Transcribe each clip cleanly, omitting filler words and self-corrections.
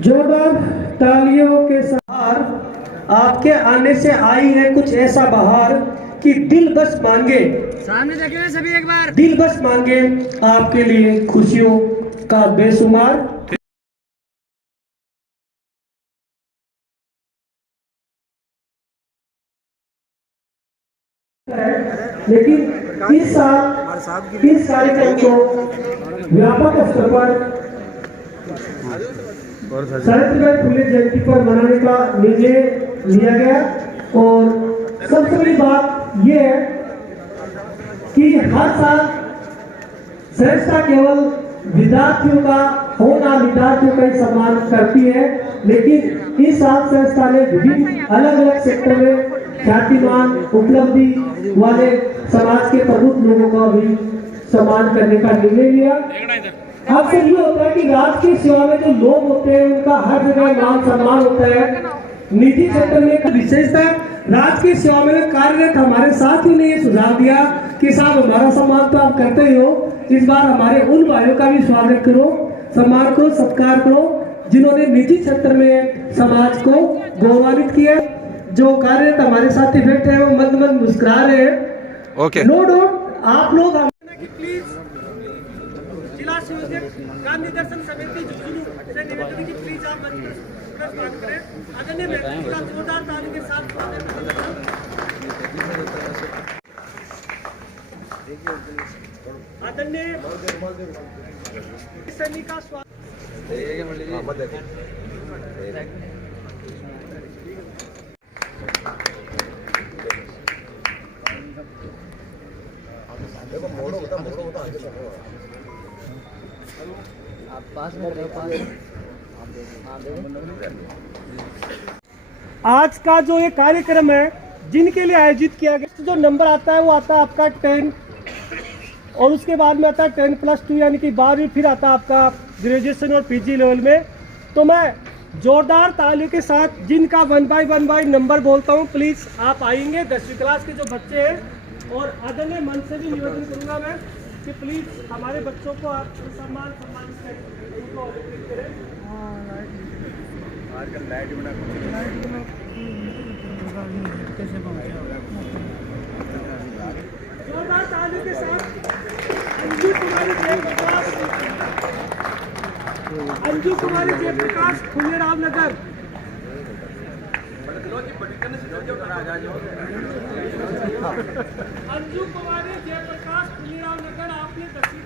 जोरदार तालियों के साथ आपके आने से आई है कुछ ऐसा बहार कि दिल बस मांगे, सामने देखे सभी एक बार, दिल बस मांगे आपके लिए खुशियों का बेशुमार। लेकिन इस साल इस कार्यक्रम को व्यापक स्तर पर सावित्रीबाई फुले जयंती पर मनाने का निर्णय लिया गया। और सबसे बड़ी बात यह है कि हर साल संस्था केवल विद्यार्थियों का होना, विद्यार्थियों का ही सम्मान करती है, लेकिन इस साल संस्था ने विभिन्न अलग अलग सेक्टर में ख्यातिमान उपलब्धि वाले समाज के प्रमुख लोगों का भी सम्मान करने का निर्णय लिया। अक्सर ये होता है कि राज की सेवा में जो लोग होते हैं उनका हर जगह मान सम्मान होता है। निजी क्षेत्र में एक विशेषता राज की सेवा में कार्यरत हमारे साथियों ने ये सुझाव दिया कि साहब हमारा सम्मान तो आप करते ही हो, इस बार हमारे उन भाइयों का भी स्वागत करो, सम्मान करो, सत्कार करो जिन्होंने निजी क्षेत्र में समाज को गौरवान्वित किया। जो कार्यरत हमारे साथी बैठे हैं वो मंद मंद मुस्कुरा रहे हैं। ओके, नो डाउट आप लोग प्लीज जिला संयोजक गांधी दर्शन समिति झुंझुनू से निवेदन है कि प्लीज आप मंच करें। आदरणीय व्यक्ति का जोरदार ताली के साथ आदरणीय सैनिक का स्वागत। आज का जो ये कार्यक्रम है जिनके लिए आयोजित किया गया, जो नंबर आता है वो आता है आपका 10 और उसके बाद में आता है 10+2 यानी कि 12वीं, फिर आता है आपका ग्रेजुएशन और पीजी लेवल में। तो मैं जोरदार तालियों के साथ जिनका 1 बाय 1 नंबर बोलता हूँ, प्लीज आप आएंगे 10वीं क्लास के जो बच्चे हैं। और आदरणीय मंच से भी निवेदन करूंगा मैं कि प्लीज हमारे बच्चों को आप सम्मानित करें, उनको अधिकृत करें। आजकल लाइट जोरदार तालियों के साथ अंजू कुमारी जयप्रकाश फुलेराव नगर। अंजू कुमारी जयप्रकाश फुलेराव नगर, आपने 10वीं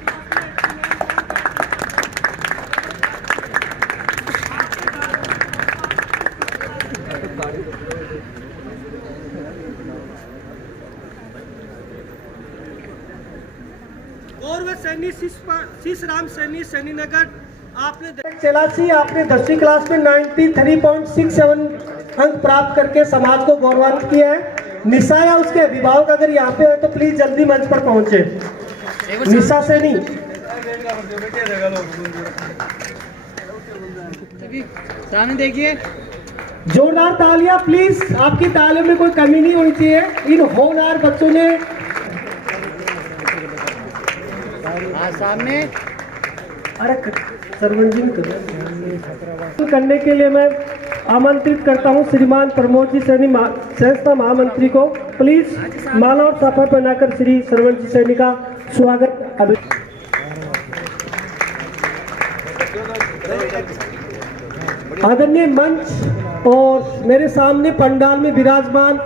गौरव सैनी शीश राम सैनी सैनी नगर, आपने चलासी, आपने 10वीं क्लास में 93.67 अंक प्राप्त करके समाज को गौरवान्वित किया है। निशा या उसके अभिभावक अगर यहाँ पे है तो प्लीज जल्दी मंच पर पहुंचे। निशा सैनी, सामने देखिए, जोरदार तालियां प्लीज, आपकी तालियों में कोई कमी नहीं होनी चाहिए। इन होनहार बच्चों ने सामने करने के लिए मैं आमंत्रित करता हूं श्रीमान प्रमोद जी सैनी संस्था महामंत्री को। प्लीज माला और साफा पहनाकर श्री सरवण जी सैनी का स्वागत। आदरणीय मंच और मेरे सामने पंडाल में विराजमान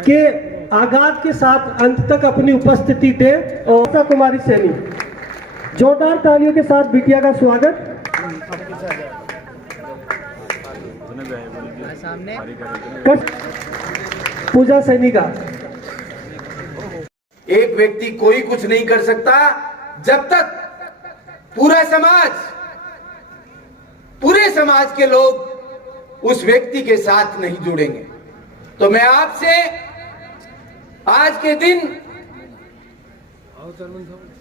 के आगाज के साथ अंत तक अपनी उपस्थिति थे और कुमारी सैनी, जोरदार तालियों के साथ बिटिया का स्वागत। पूजा सैनी का। एक व्यक्ति कोई कुछ नहीं कर सकता जब तक पूरे समाज के लोग उस व्यक्ति के साथ नहीं जुड़ेंगे। तो मैं आपसे आज के दिन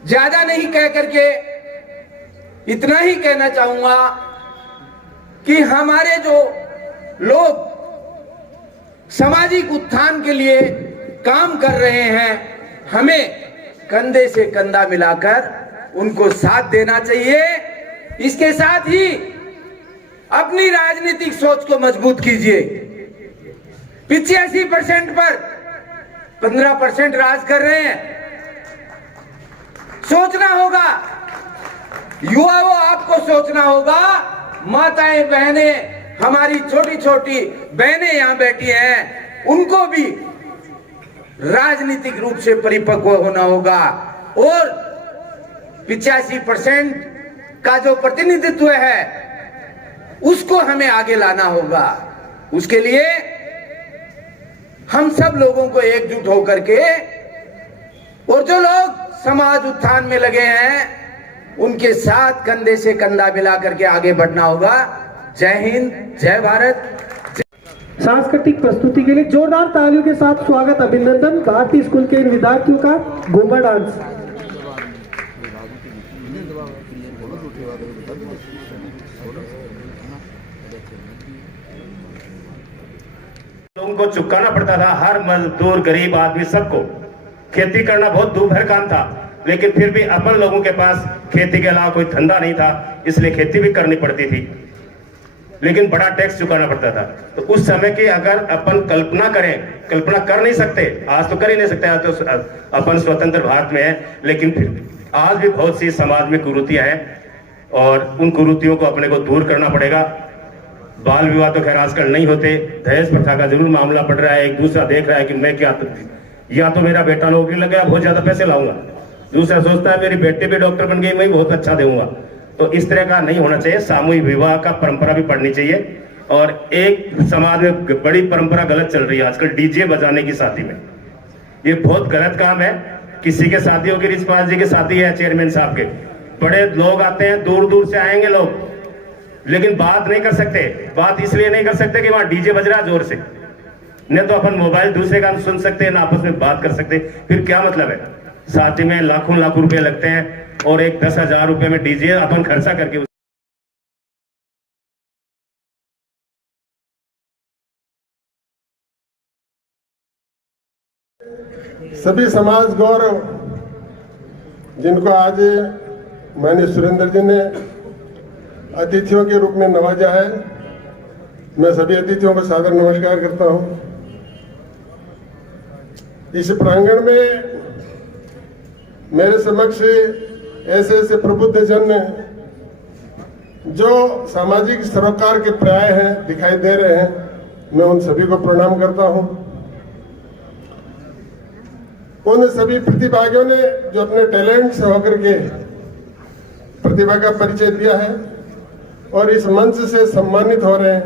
ज्यादा नहीं कह करके इतना ही कहना चाहूंगा कि हमारे जो लोग सामाजिक उत्थान के लिए काम कर रहे हैं, हमें कंधे से कंधा मिलाकर उनको साथ देना चाहिए। इसके साथ ही अपनी राजनीतिक सोच को मजबूत कीजिए। 85% पर 15% राज कर रहे हैं। सोचना होगा, युवाओं आपको सोचना होगा। माताएं बहनें, हमारी छोटी छोटी बहनें यहां बैठी हैं, उनको भी राजनीतिक रूप से परिपक्व होना होगा और 85% का जो प्रतिनिधित्व है उसको हमें आगे लाना होगा। उसके लिए हम सब लोगों को एकजुट होकर के और जो लोग समाज उत्थान में लगे हैं उनके साथ कंधे से कंधा मिला करके आगे बढ़ना होगा। जय हिंद, जय भारत। सांस्कृतिक प्रस्तुति के लिए जोरदार तालियों के साथ स्वागत, अभिनंदन भारतीय स्कूल के इन विद्यार्थियों का घूमर डांस। लोगों को चुकाना पड़ता था, हर मजदूर गरीब आदमी सबको। खेती करना बहुत दूभर काम था, लेकिन फिर भी अपन लोगों के पास खेती के अलावा कोई धंधा नहीं था, इसलिए खेती भी करनी पड़ती थी, लेकिन बड़ा टैक्स चुकाना पड़ता था। तो उस समय की अगर अपन कल्पना करें, कल्पना कर नहीं सकते, आज तो कर ही नहीं सकते, आज तो अपन स्वतंत्र भारत में है, लेकिन फिर आज भी बहुत सी समाज में कुरीतियां हैं और उन कुरीतियों को अपने को दूर करना पड़ेगा। बाल विवाह तो खैर आजकल नहीं होते, दहेज प्रथा का जरूर मामला पड़ रहा है। एक दूसरा देख रहा है कि मैं क्या, या तो मेरा बेटा नौकरी लग गया, बहुत ज्यादा पैसे लाऊंगा, दूसरा सोचता है मेरी बेटी भी डॉक्टर बन गई, मैं बहुत अच्छा दूंगा। तो इस तरह का नहीं होना चाहिए। सामूहिक विवाह का परंपरा भी पढ़नी चाहिए। और एक समाज में बड़ी परंपरा गलत चल रही है आजकल, डीजे बजाने की शादी में। ये बहुत गलत काम है। किसी के शादी होगी, रिचपाल जी की शादी है, चेयरमैन साहब के, बड़े लोग आते हैं, दूर दूर से आएंगे लोग, लेकिन बात नहीं कर सकते। बात इसलिए नहीं कर सकते कि वहां डीजे बज रहा जोर से, नहीं तो अपन मोबाइल दूसरे का सुन सकते हैं ना, आपस में बात कर सकते। फिर क्या मतलब है? शादी में लाखों लाखों रुपए लगते हैं और एक 10,000 रुपए में डीजे अपन खर्चा करके सभी समाज गौरव जिनको आज माननीय सुरेंद्र जी ने अतिथियों के रूप में नवाजा है, मैं सभी अतिथियों को सादर नमस्कार करता हूं। इस प्रांगण में मेरे समक्ष ऐसे ऐसे प्रबुद्ध जन जो सामाजिक सरोकार के पर्याय हैं दिखाई दे रहे हैं, मैं उन सभी को प्रणाम करता हूं। उन सभी प्रतिभागियों ने जो अपने टैलेंट से होकर के प्रतिभा का परिचय दिया है और इस मंच से सम्मानित हो रहे हैं,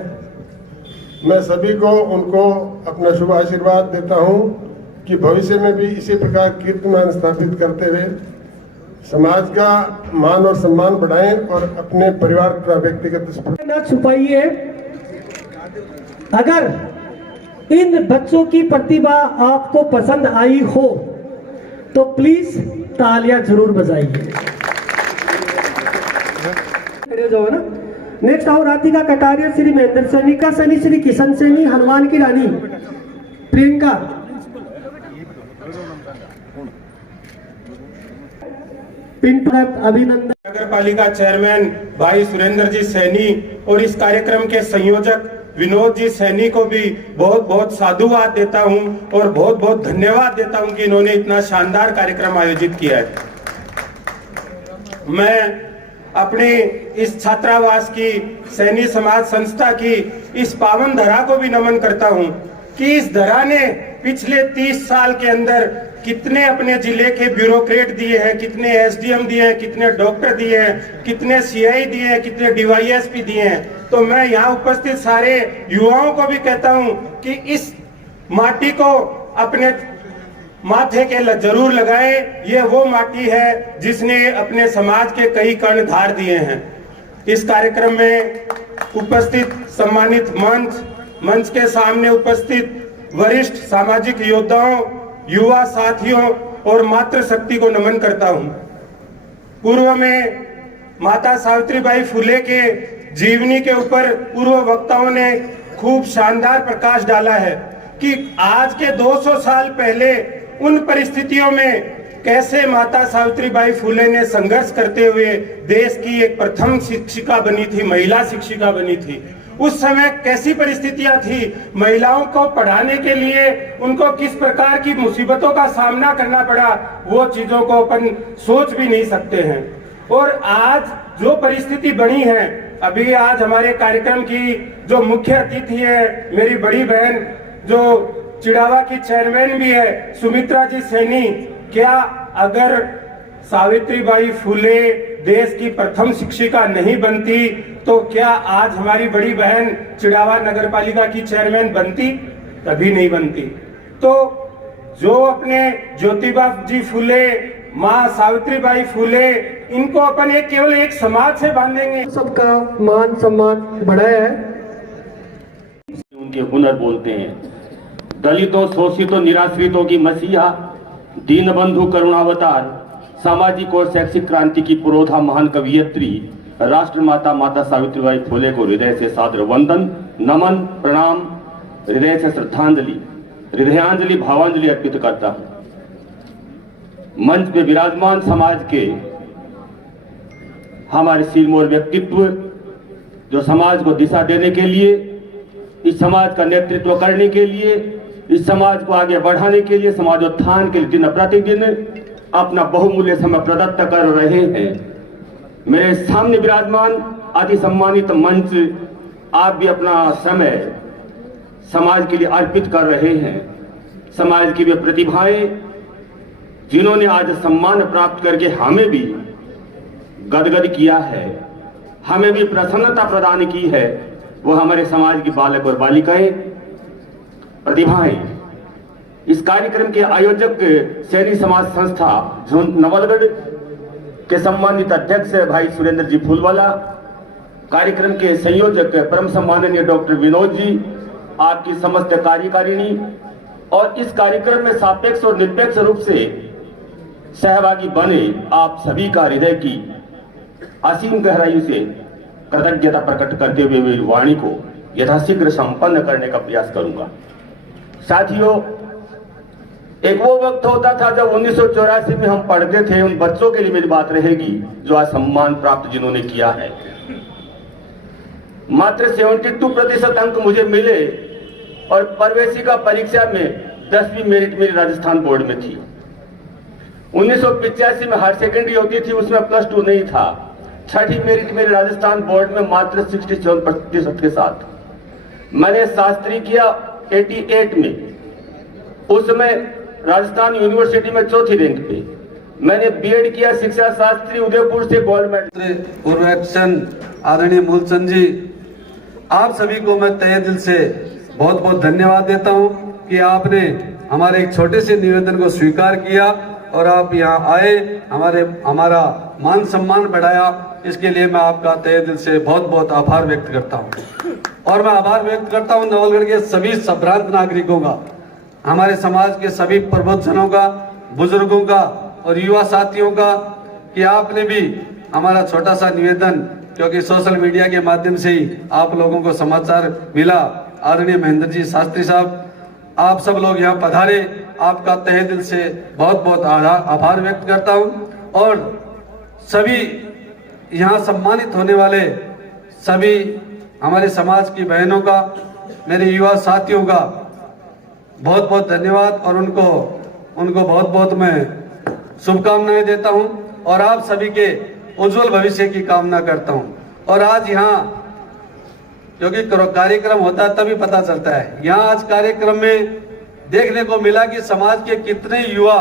मैं सभी को उनको अपना शुभ आशीर्वाद देता हूं कि भविष्य में भी इसी प्रकार कीर्तिमान स्थापित करते हुए समाज का मान और सम्मान बढ़ाएं और अपने परिवार का व्यक्तिगत ना छुपाइए। अगर इन बच्चों की प्रतिभा आपको पसंद आई हो तो प्लीज तालियां जरूर बजाइए। जो है ना, नेक्स्ट आओ राधिका कटारिया, श्री महेंद्र सैनी का सैनी, श्री किशन सैनी, हनुमान की रानी प्रियंका। अभिनंदन। नगर पालिका चेयरमैन भाई सुरेंद्र जी सैनी और इस कार्यक्रम के संयोजक विनोद जी सैनी को भी बहुत बहुत साधुवाद देता हूं और बहुत बहुत धन्यवाद देता हूं कि इन्होंने इतना शानदार कार्यक्रम आयोजित किया है। मैं अपने इस छात्रावास की सैनी समाज संस्था की इस पावन धरा को भी नमन करता हूं कि इस धरा ने पिछले 30 साल के अंदर कितने अपने जिले के ब्यूरोक्रेट दिए हैं, कितने एसडीएम दिए हैं, कितने डॉक्टर दिए हैं, कितने सीआई दिए हैं, कितने डीवाईएसपी दिए हैं। तो मैं यहाँ उपस्थित सारे युवाओं को भी कहता हूँ कि इस माटी को अपने माथे के जरूर लगाए। ये वो माटी है जिसने अपने समाज के कई कण धार दिए हैं। इस कार्यक्रम में उपस्थित सम्मानित मंच के सामने उपस्थित वरिष्ठ सामाजिक योद्धाओं, युवा साथियों और मातृशक्ति को नमन करता हूं। पूर्व में माता सावित्रीबाई फुले के जीवनी के ऊपर पूर्व वक्ताओं ने खूब शानदार प्रकाश डाला है कि आज के 200 साल पहले उन परिस्थितियों में कैसे माता सावित्रीबाई फुले ने संघर्ष करते हुए देश की एक प्रथम शिक्षिका बनी थी, महिला शिक्षिका बनी थी। उस समय कैसी परिस्थितियां थी, महिलाओं को पढ़ाने के लिए उनको किस प्रकार की मुसीबतों का सामना करना पड़ा, वो चीजों को अपन सोच भी नहीं सकते हैं। और आज जो परिस्थिति बनी है, अभी आज हमारे कार्यक्रम की जो मुख्य अतिथि है, मेरी बड़ी बहन जो चिड़ावा की चेयरमैन भी है, सुमित्रा जी सैनी, क्या अगर सावित्रीबाई फुले देश की प्रथम शिक्षिका नहीं बनती तो क्या आज हमारी बड़ी बहन चिड़ावा नगर पालिका की चेयरमैन बनती? कभी नहीं बनती। तो जो अपने ज्योतिबा जी फुले, माँ सावित्रीबाई फुले, इनको अपन एक केवल एक समाज से बांधेंगे। सबका मान सम्मान बढ़ाया है। उनके हुनर बोलते हैं। दलितों, शोषितों, निराश्रितों की मसीहा, दीनबंधु, करुणावतार, सामाजिक और शैक्षिक क्रांति की पुरोधा महान कवियत्री राष्ट्रमाता माता सावित्रीबाई फुले को हृदय से सादर वंदन, नमन, प्रणाम, हृदय से श्रद्धांजलि, हृदयांजलि, भावांजलि अर्पित करता हूं। मंच पे विराजमान समाज के हमारे सिरमौर व्यक्तित्व, जो समाज को दिशा देने के लिए, इस समाज का नेतृत्व करने के लिए, इस समाज को आगे बढ़ाने के लिए, समाजोत्थान के लिए दिन प्रतिदिन अपना बहुमूल्य समय प्रदत्त कर रहे हैं। मेरे सामने विराजमान अति सम्मानित मंच, आप भी अपना समय समाज के लिए अर्पित कर रहे हैं। समाज की वे प्रतिभाएं जिन्होंने आज सम्मान प्राप्त करके हमें भी गदगद किया है, हमें भी प्रसन्नता प्रदान की है, वो हमारे समाज की बालक और बालिकाएं, प्रतिभाएं। इस कार्यक्रम के आयोजक सैनी समाज संस्था नवलगढ़ के सम्मानित अध्यक्ष भाई सुरेंद्र जी फूलवाला, कार्यक्रम के संयोजक परम सम्माननीय डॉक्टर विनोद जी, आपकी समस्त कार्यकारिणी और इस कार्यक्रम में सापेक्ष और निरपेक्ष रूप से सहभागी बने आप सभी का हृदय की असीम गहराई से कृतज्ञता प्रकट करते हुए मेरी वाणी को यथाशीघ्र संपन्न करने का प्रयास करूंगा। साथियों, एक वो वक्त होता था जब 1984 में हम पढ़ते थे, उन बच्चों के लिए मेरी बात रहेगी जो आज सम्मान प्राप्त जिन्होंने किया है। मात्र 72% अंक मुझे मिले और प्रवेशिका परीक्षा में 10वीं मेरिट मेरी राजस्थान बोर्ड में थी। 1985 में हायर सेकेंडरी होती थी, उसमें +2 नहीं था। 6ठी मेरिट मेरे राजस्थान बोर्ड में मात्र 67% के साथ। मैंने शास्त्री किया 88 में, उस समय राजस्थान यूनिवर्सिटी में 4थी रैंक पे। मैंने बीएड किया शिक्षा शास्त्री उदयपुर से, गोल्ड मेडल। पूर्व आदरणीय मूलचंद जी, आप सभी को मैं तहे दिल से बहुत बहुत धन्यवाद देता हूं कि आपने हमारे एक छोटे से निवेदन को स्वीकार किया और आप यहाँ आए, हमारा मान सम्मान बढ़ाया। इसके लिए मैं आपका तहे दिल से बहुत बहुत आभार व्यक्त करता हूँ। और मैं आभार व्यक्त करता हूँ नवलगढ़ के सभी संभ्रांत नागरिकों का, हमारे समाज के सभी प्रबुद्धजनों का, बुजुर्गों का और युवा साथियों का, कि आपने भी हमारा छोटा सा निवेदन, क्योंकि सोशल मीडिया के माध्यम से ही आप लोगों को समाचार मिला। आदरणीय महेंद्र जी शास्त्री साहब, आप सब लोग यहाँ पधारे, आपका तहे दिल से बहुत बहुत आभार व्यक्त करता हूँ। और सभी यहाँ सम्मानित होने वाले सभी हमारे समाज की बहनों का, मेरे युवा साथियों का बहुत बहुत धन्यवाद और उनको बहुत बहुत मैं शुभकामनाएं देता हूं और आप सभी के उज्जवल भविष्य की कामना करता हूं। और आज यहाँ क्योंकि कार्यक्रम होता है तभी पता चलता है, यहाँ आज कार्यक्रम में देखने को मिला कि समाज के कितने युवा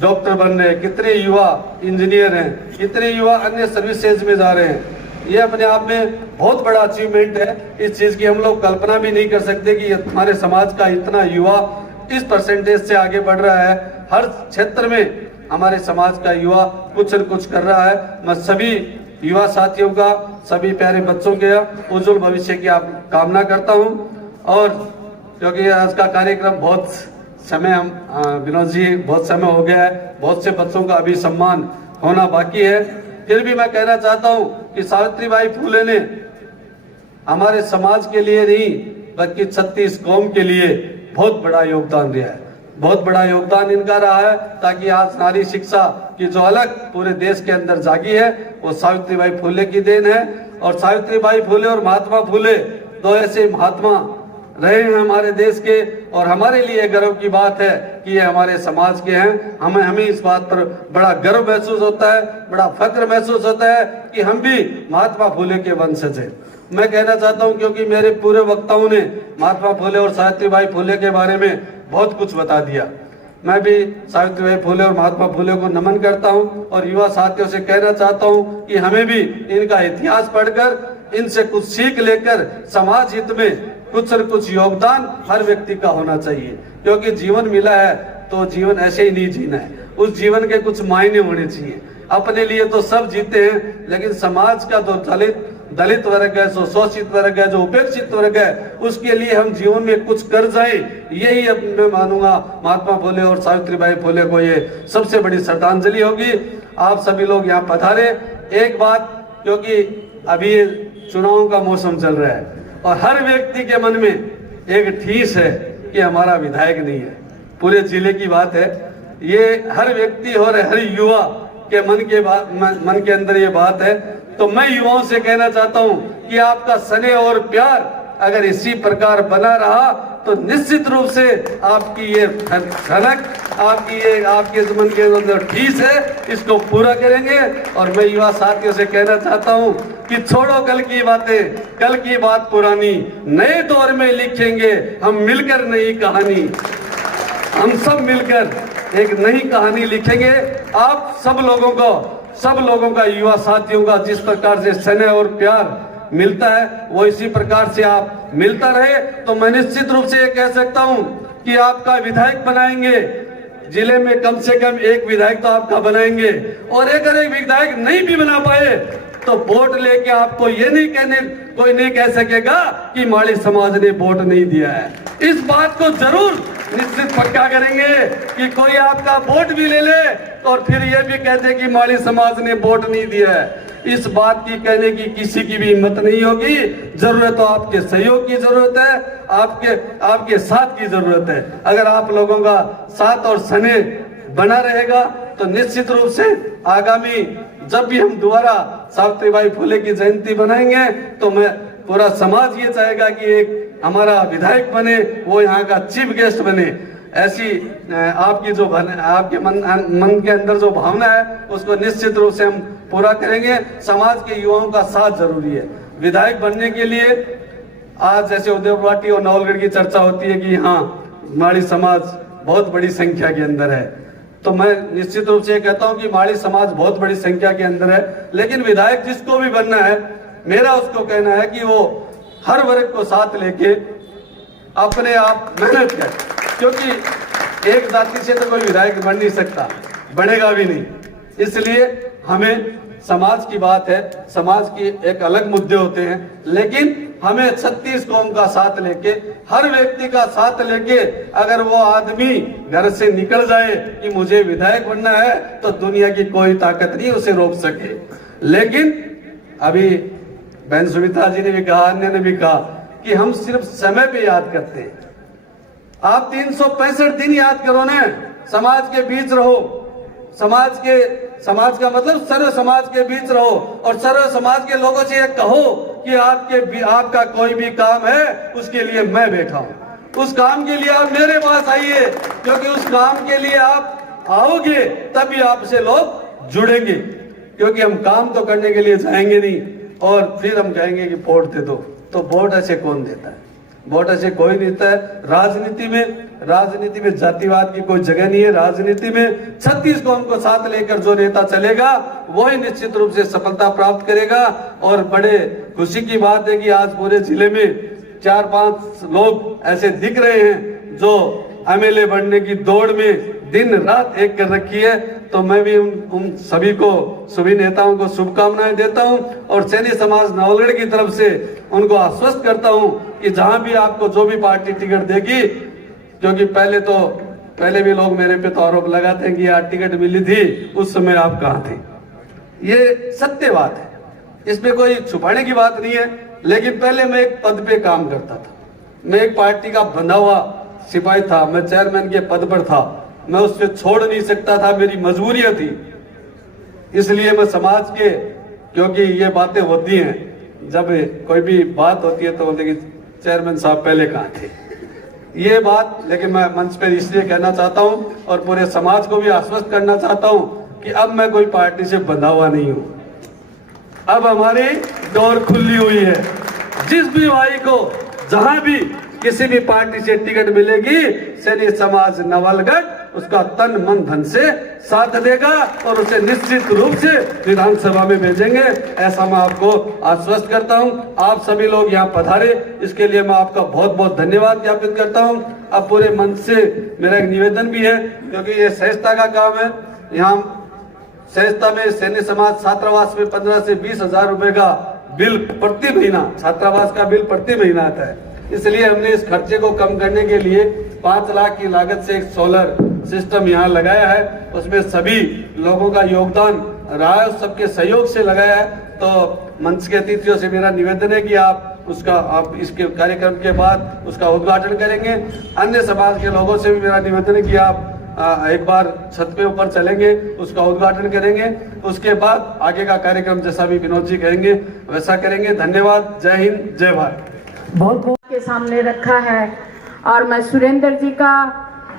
डॉक्टर बन रहे हैं, कितने युवा इंजीनियर हैं, कितने युवा अन्य सर्विसेज में जा रहे हैं। ये अपने आप में बहुत बड़ा अचीवमेंट है। इस चीज की हम लोग कल्पना भी नहीं कर सकते कि हमारे समाज का इतना युवा इस परसेंटेज से आगे बढ़ रहा है। हर क्षेत्र में हमारे समाज का युवा कुछ न कुछ कर रहा है। मैं सभी युवा साथियों का, सभी प्यारे बच्चों के उज्जवल भविष्य की कामना करता हूं। और क्योंकि आज का कार्यक्रम बहुत समय, हम विनोद जी बहुत समय हो गया है, बहुत से बच्चों का अभी सम्मान होना बाकी है, फिर भी मैं कहना चाहता हूं कि सावित्रीबाई फुले ने हमारे समाज के लिए नहीं बल्कि 36 कौम के लिए बहुत बड़ा योगदान दिया है। बहुत बड़ा योगदान इनका रहा है, ताकि आज नारी शिक्षा की जो अलग पूरे देश के अंदर जागी है वो सावित्रीबाई फुले की देन है। और सावित्रीबाई फुले और महात्मा फुले दो ऐसे महात्मा रहे हैं हमारे देश के, और हमारे लिए गर्व की बात है कि ये हमारे समाज के हैं। हमें इस बात पर बड़ा गर्व महसूस होता है, बड़ा फक्र महसूस होता है कि हम भी महात्मा फुले के वंशज हैं। मैं कहना चाहता हूं, क्योंकि मेरे पूरे वक्ताओं ने महात्मा फुले और सावित्रीबाई फुले के बारे में बहुत कुछ बता दिया, मैं भी सावित्रीबाई फुले और महात्मा फुले को नमन करता हूं और युवा साथियों से कहना चाहता हूं कि हमें भी इनका इतिहास पढ़कर इनसे कुछ सीख लेकर समाज हित में कुछ न कुछ योगदान हर व्यक्ति का होना चाहिए। क्योंकि जीवन मिला है तो जीवन ऐसे ही नहीं जीना है, उस जीवन के कुछ मायने होने चाहिए। अपने लिए तो सब जीते हैं, लेकिन समाज का जो दलित वर्ग है, जो शोषित वर्ग है, जो उपेक्षित वर्ग है, उसके लिए हम जीवन में कुछ कर जाए, यही अब मैं मानूंगा महात्मा फुले और सावित्रीबाई फुले को ये सबसे बड़ी श्रद्धांजलि होगी। आप सभी लोग यहाँ पधारे। एक बात, क्योंकि अभी ये चुनाव का मौसम चल रहा है और हर व्यक्ति के मन में एक ठीस है कि हमारा विधायक नहीं है, पूरे जिले की बात है, ये हर व्यक्ति और हर युवा के मन के अंदर ये बात है। तो मैं युवाओं से कहना चाहता हूं कि आपका स्नेह और प्यार अगर इसी प्रकार बना रहा तो निश्चित रूप से आपकी ये धनक, आपके मन के अंदर ठीस है, इसको पूरा करेंगे। और मैं युवा साथियों से कहना चाहता हूं कि छोड़ो कल की बातें, कल की बात पुरानी, नए दौर में लिखेंगे हम मिलकर नई कहानी, हम सब मिलकर एक नई कहानी लिखेंगे। आप सब लोगों का युवा साथियों का जिस प्रकार से स्नेह और प्यार मिलता है वो इसी प्रकार से आप मिलता रहे। तो मैं निश्चित रूप से ये कह सकता हूं कि आपका विधायक बनाएंगे, जिले में कम से कम एक विधायक तो आपका बनाएंगे, और अगर एक विधायक नहीं भी बना पाए तो वोट लेके आपको ये कोई नहीं कह सकेगा कि माली समाज ने वोट नहीं दिया है। इस बात को जरूर निश्चित पक्का करेंगे कि कोई आपका वोट भी ले ले और फिर ये भी कह दे कि माली समाज ने वोट नहीं दिया है। इस बात की कहने की किसी की भी हिम्मत नहीं होगी। जरूरत तो आपके सहयोग की जरूरत है, आपके साथ की जरूरत है। अगर आप लोगों का साथ और स्नेह बना रहेगा तो निश्चित रूप से आगामी जब भी हम दोबारा सावित्रीबाई फुले की जयंती बनाएंगे तो मैं पूरा समाज ये चाहेगा कि एक हमारा विधायक बने, वो यहाँ का चीफ गेस्ट बने। ऐसी आपकी जो आपके मन के अंदर जो भावना है उसको निश्चित रूप से हम पूरा करेंगे। समाज के युवाओं का साथ जरूरी है विधायक बनने के लिए। आज जैसे उदयपुर और नवलगढ़ की चर्चा होती है कि हाँ माड़ी समाज बहुत बड़ी संख्या के अंदर है, तो मैं निश्चित रूप से कहता हूं कि माड़ी समाज बहुत बड़ी संख्या के अंदर है, लेकिन विधायक जिसको भी बनना है, मेरा उसको कहना है कि वो हर वर्ग को साथ लेके अपने आप मेहनत करे, क्योंकि एक जाति से तो कोई विधायक बन नहीं सकता, बनेगा भी नहीं। इसलिए हमें समाज की बात है, समाज की एक अलग मुद्दे होते हैं, लेकिन हमें 36 कौम का साथ लेके, हर व्यक्ति का साथ लेके अगर वो आदमी घर से निकल जाए कि मुझे विधायक बनना है तो दुनिया की कोई ताकत नहीं उसे रोक सके। लेकिन अभी बहन सुमित्रा जी ने भी कहा, अन्य ने भी कहा कि हम सिर्फ समय पे याद करते हैं। आप 365 दिन याद करो ना, समाज के बीच रहो, समाज का मतलब सर्व समाज के बीच रहो और सर्व समाज के लोगों से ये कहो कि आपका कोई भी काम है उसके लिए मैं बैठा हूं, उस काम के लिए आप मेरे पास आइए, क्योंकि उस काम के लिए आप आओगे तभी आपसे लोग जुड़ेंगे। क्योंकि हम काम तो करने के लिए जाएंगे नहीं और फिर हम कहेंगे कि वोट दे दो, तो वोट ऐसे कौन देता है? वोट ऐसे कोई नहीं देता है। राजनीति में जातिवाद की कोई जगह नहीं है। राजनीति में 36 कौम को साथ लेकर जो नेता चलेगा वही निश्चित रूप से सफलता प्राप्त करेगा। और बड़े खुशी की बात है कि आज पूरे जिले में 4-5 लोग ऐसे दिख रहे हैं जो एमएलए बनने की दौड़ में दिन रात एक कर रखी है। तो मैं भी उन सभी नेताओं को शुभकामनाएं देता हूं और सैनी समाज नवलगढ़ की तरफ से उनको आश्वस्त करता हूं कि जहां भी आपको जो भी पार्टी टिकट देगी, क्योंकि पहले भी लोग मेरे पे तो आरोप लगाते हैं कि यार टिकट मिली थी उस समय आप कहां थे। ये सत्य बात है, इसमें कोई छुपाने की बात नहीं है। लेकिन पहले मैं एक पद पे काम करता था, मैं एक पार्टी का बंधा हुआ सिपाही था, मैं चेयरमैन के पद पर था, मैं उससे छोड़ नहीं सकता था, मेरी मजबूरियां थी। इसलिए मैं समाज के, क्योंकि ये बातें होती हैं, जब कोई भी बात होती है तो बोलते कि चेयरमैन साहब पहले कहाँ थे, ये बात। लेकिन मैं मंच पर इसलिए कहना चाहता हूँ और पूरे समाज को भी आश्वस्त करना चाहता हूँ कि अब मैं कोई पार्टी से बंधा हुआ नहीं हूँ। अब हमारी डोर खुली हुई है। जिस भी भाई को जहां भी किसी भी पार्टी से टिकट मिलेगी, सैनिक समाज नवलगढ़ उसका तन मन धन से साथ देगा और उसे निश्चित रूप से विधानसभा में भेजेंगे, ऐसा मैं आपको आश्वस्त करता हूं। आप सभी लोग यहां पधारे, इसके लिए मैं आपका बहुत बहुत धन्यवाद ज्ञापित करता हूं। अब पूरे मंच से मेरा एक निवेदन भी है, क्योंकि ये सहजता का काम है। यहाँ सहजता में सैनिक समाज छात्रावास में 15 से 20 हजार रुपए का बिल प्रति महीना, छात्रावास का बिल प्रति महीना आता है। इसलिए हमने इस खर्चे को कम करने के लिए 5 लाख की लागत से एक सोलर सिस्टम यहाँ लगाया है। उसमें सभी लोगों का योगदान रहा है, सबके सहयोग से लगाया है। तो मंच के अतिथियों से मेरा निवेदन है कि आप इसके कार्यक्रम के बाद उसका उद्घाटन करेंगे। अन्य समाज के लोगों से भी मेरा निवेदन है कि आप एक बार छत पे ऊपर चलेंगे, उसका उद्घाटन करेंगे, उसके बाद आगे का कार्यक्रम जैसा भी विनोद जी कहेंगे वैसा करेंगे। धन्यवाद। जय हिंद, जय भारत। बहुत के सामने रखा है और मैं सुरेंद्र जी का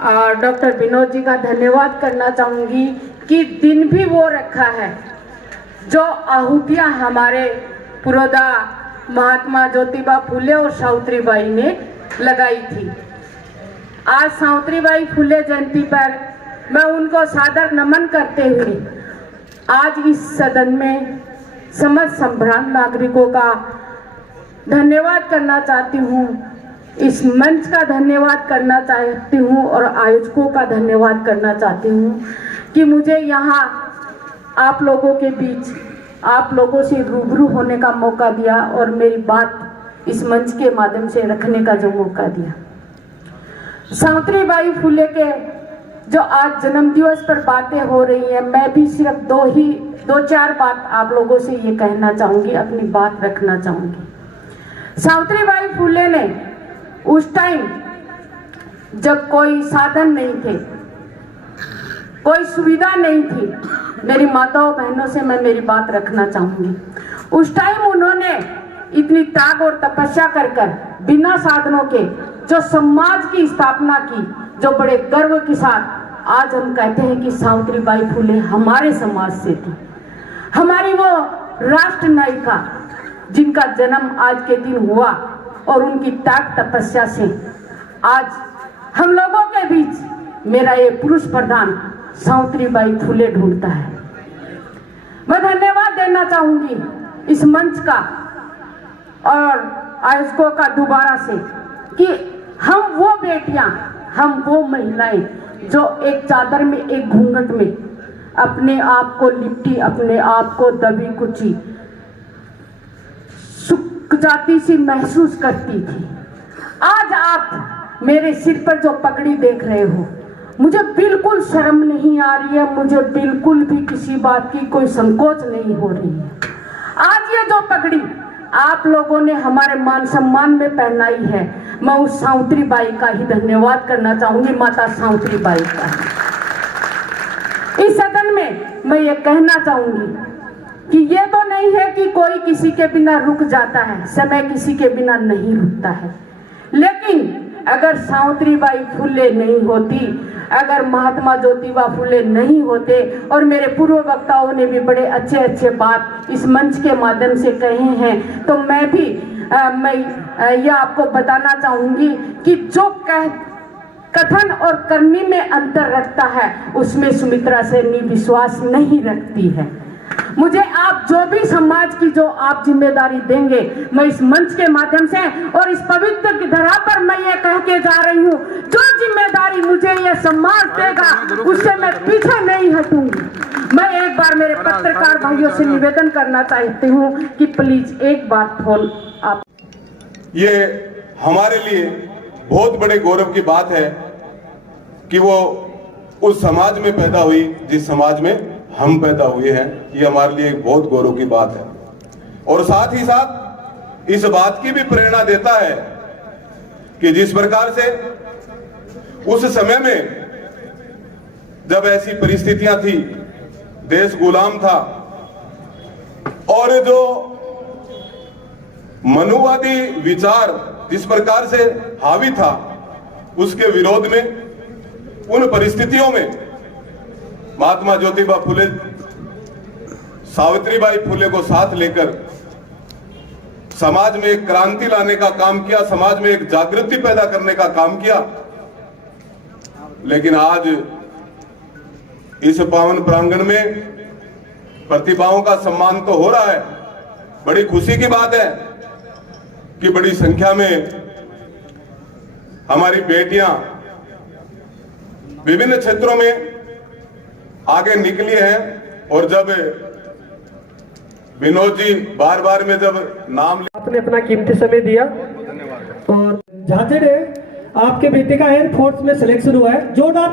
और डॉक्टर विनोद जी का धन्यवाद करना चाहूँगी कि दिन भी वो रखा है जो आहुतियाँ हमारे पुरोधा महात्मा ज्योतिबा फुले और सावित्रीबाई ने लगाई थी। आज सावित्रीबाई फुले जयंती पर मैं उनको सादर नमन करते हुए आज इस सदन में समस्त संभ्रांत नागरिकों का धन्यवाद करना चाहती हूँ, इस मंच का धन्यवाद करना चाहती हूँ और आयोजकों का धन्यवाद करना चाहती हूँ कि मुझे यहाँ आप लोगों के बीच आप लोगों से रूबरू होने का मौका दिया और मेरी बात इस मंच के माध्यम से रखने का जो मौका दिया। सावित्रीबाई फुले के जो आज जन्म दिवस पर बातें हो रही हैं, मैं भी सिर्फ दो चार बात आप लोगों से ये कहना चाहूँगी, अपनी बात रखना चाहूँगी। सावित्रीबाई फुले ने उस टाइम जब कोई साधन नहीं थे, कोई सुविधा नहीं थी, मेरी माताओं बहनों से मैं मेरी बात रखना चाहूँगी। उस टाइम उन्होंने इतनी त्याग और तपस्या कर बिना साधनों के जो समाज की स्थापना की, जो बड़े गर्व के साथ आज हम कहते हैं कि सावित्रीबाई फुले हमारे समाज से थी, हमारी वो राष्ट्र नायिका जिनका जन्म आज के दिन हुआ और उनकी त्याग तपस्या से आज हम लोगों के बीच मेरा ये पुरुष प्रधान सावित्रीबाई फुले ढूंढता है। मैं धन्यवाद देना चाहूंगी इस मंच का और आयोजकों का दोबारा से कि हम वो बेटियां, हम वो महिलाएं जो एक चादर में, एक घूंघट में अपने आप को लिपटी, अपने आप को दबी कुची, सुख जाती सी महसूस करती थी। आज आप मेरे सिर पर जो पगड़ी देख रहे हो, मुझे बिल्कुल शर्म नहीं आ रही है, मुझे बिल्कुल भी किसी बात की कोई संकोच नहीं हो रही है। आज ये जो पगड़ी आप लोगों ने हमारे मान सम्मान में पहनाई है, मैं उस सावित्रीबाई का ही धन्यवाद करना चाहूंगी, माता सावित्रीबाई का। इस सदन में मैं ये कहना चाहूंगी कि ये तो नहीं है कि कोई किसी के बिना रुक जाता है, समय किसी के बिना नहीं रुकता है, लेकिन अगर सावित्रीबाई फुले नहीं होती, अगर महात्मा ज्योतिबा फुले नहीं होते, और मेरे पूर्व वक्ताओं ने भी बड़े अच्छे अच्छे बात इस मंच के माध्यम से कहे हैं, तो मैं भी यह आपको बताना चाहूंगी कि जो कथन और करनी में अंतर रखता है उसमें सुमित्रा सेनी विश्वास नहीं रखती है। मुझे आप जो भी समाज की जो आप जिम्मेदारी देंगे, मैं इस मंच के माध्यम से और इस पवित्र धरा पर मैं ये कह के जा रही हूँ, जो जिम्मेदारी मुझे ये समाज देगा उससे मैं पीछे नहीं हटूंगी। मैं एक बार मेरे पत्रकार भाइयों से निवेदन करना चाहती हूँ कि प्लीज एक बार फोन आप। ये हमारे लिए बहुत बड़े गौरव की बात है कि वो उस समाज में पैदा हुई जिस समाज में हम पैदा हुए हैं। ये हमारे लिए एक बहुत गौरव की बात है और साथ ही साथ इस बात की भी प्रेरणा देता है कि जिस प्रकार से उस समय में जब ऐसी परिस्थितियां थी, देश गुलाम था और जो मनुवादी विचार जिस प्रकार से हावी था, उसके विरोध में उन परिस्थितियों में महात्मा ज्योतिबा फुले, सावित्रीबाई फुले को साथ लेकर समाज में एक क्रांति लाने का काम किया, समाज में एक जागृति पैदा करने का काम किया। लेकिन आज इस पावन प्रांगण में प्रतिभाओं का सम्मान तो हो रहा है। बड़ी खुशी की बात है कि बड़ी संख्या में हमारी बेटियां विभिन्न क्षेत्रों में आगे निकली हैं। और जब विनोद जी बार बार में जब नाम आपने अपना कीमती समय दिया। और झांझड़ है, आपके बेटे का एयरफोर्स में सिलेक्शन हुआ है, जोरदार